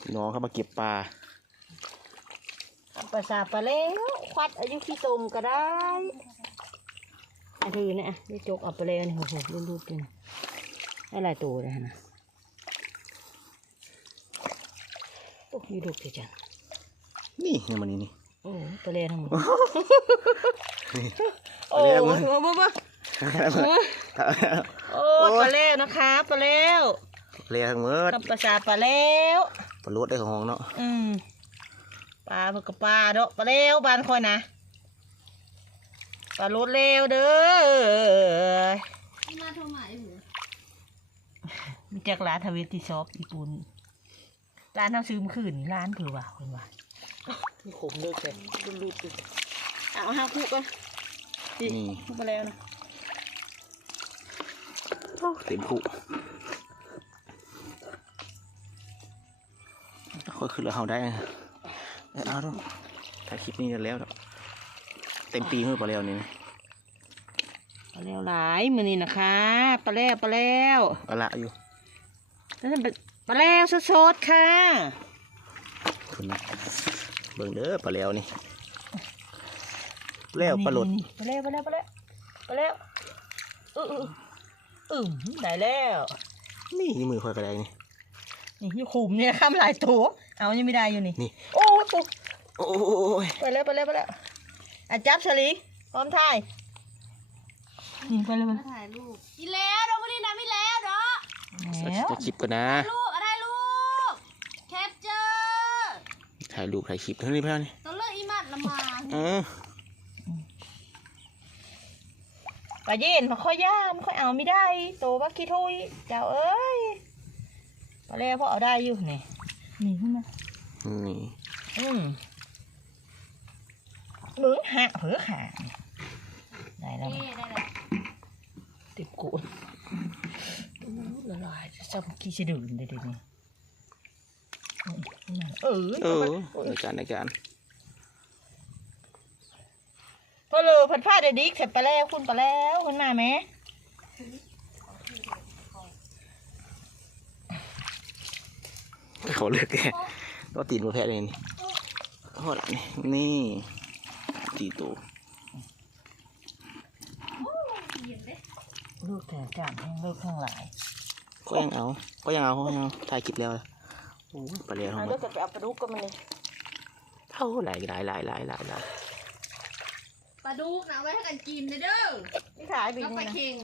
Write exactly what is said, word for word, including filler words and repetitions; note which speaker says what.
Speaker 1: น้องเขามาเก็บปลา
Speaker 2: ปลาสาปลาเล้วควัดอายุขี้ตมก็ได้อันนี้นะได้จกเอาไปเลยนี่โอ้โหรูปๆเลยได้หลายตัวเลยนะโอ้ยดูเจ๋จัง
Speaker 1: นี่เนี่ยมันนี่นี่
Speaker 2: โอ้ปลาเล้วทั้งหมด
Speaker 1: โอ้โห
Speaker 2: บ้าบ้าโอ้ปลาเล้วนะคะปลาเล้ว
Speaker 1: เลี้ยงเมื่อ
Speaker 2: กับปลาสาปลาเล้ว
Speaker 1: ปลาลวดได้ของเนาะ
Speaker 2: อืมปลาเพื่อกับปลาเนาะปลาเล้วบานคอยนะปลาลดเล้วเด้อมาทำไมหัวมีจากร้านทเวติช็อปญี่ปุ่นร้านน้ำซื้อมาคืนร้านเผื่อว่าคนว่ามีขมเลิกเลยรูดๆดูเอาห้าคู่กันนี่คู่มาแล้วนะ
Speaker 1: เต็มคู่ค่อยขึ้นแล้วเขาได้เอาดูถ่ายคลิปนี้กันแล้วเต็มปีเมื่อปลาแล้วนี่
Speaker 2: ปลาแล้วหลายมือนี่นะคะปลาแล้วปลาแล้ว
Speaker 1: ปลาละอยู่
Speaker 2: นั่นเป็นปลาแล้วสดๆค่ะ
Speaker 1: คุณนะเบิ่งเด้อปลาแล้วนี่แล้วปลาหลด
Speaker 2: ปลาแล้วปลาแล้วปลาแล้วปลาแล้วอืออืมได้แล้ว
Speaker 1: นี่มือค่อยกระไดนี่
Speaker 2: นี่ยี่ขุมเนี่ยข้ามหลายตัวเอายังไม่ได้อยู่นี่
Speaker 1: นี่
Speaker 2: โอ้ยปุ๊บ
Speaker 1: โอ้ย
Speaker 2: ไปแล้วไปแล้วไปแล้วอ่ะจับฉลีพร้อมถ่ายนี่ไปเลยไป
Speaker 3: ถ่ายรูปอีแล้วเดี๋ยววันนี้นะไม่แล้วเนาะ
Speaker 1: จะคลิปกันนะ
Speaker 3: ลูกอะไรลูกแคปเจอร์
Speaker 1: ถ่ายรูปถ่ายคลิปเท่านี้เพื่อนนี่
Speaker 3: ต้องเลือกอีมัดละมา
Speaker 1: เออ
Speaker 2: ปลาเย็นมาค่อยย่ามค่อยเอาไม่ได้โตบักขี้ทุยเจ้าเอ้ยปลาแล้วพอเอาได้อยู่นี่นี่ขึ้นมา
Speaker 1: นี่
Speaker 2: อืมเหมือนหักเผือขาได้แล้วติดกูละลายซ้ำขี้เสดืนเลยดินี่เออ
Speaker 1: เออในการในการ
Speaker 2: พอเลยผัดผ้าเด็ดดิเสร็จไปแล้วคุณไปแล้วคุณมาไหม
Speaker 1: เขาเลือกแกก็ตีนมาแพ้เลยนี่โหดนี่นี่ตีตัว
Speaker 2: ลูกแต่จานลูกข้างหลาย
Speaker 1: ก็ยังเอาก็ยังเอาก็ยังเอาถ่ายคลิปแล้วโอ้ปลาเลี้ยงทั้งหมด
Speaker 2: แล้วก็ไปเอาปลาดุกก็มันเลย
Speaker 1: เท่าไหร่หลายหลายหลายหลายหลาย
Speaker 3: ปลาดุกนะไว้ให้กันกินเด้อ
Speaker 2: นี่ขายไป
Speaker 3: แล้วปลาเค็ง